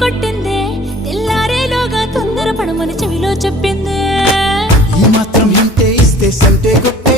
కొట్టిందే తెల్లారేలోగా తొందర పడమని చెవిలో చెప్పిందే ఈ మాత్రం హింటే ఇస్తే సంటే కొట్టే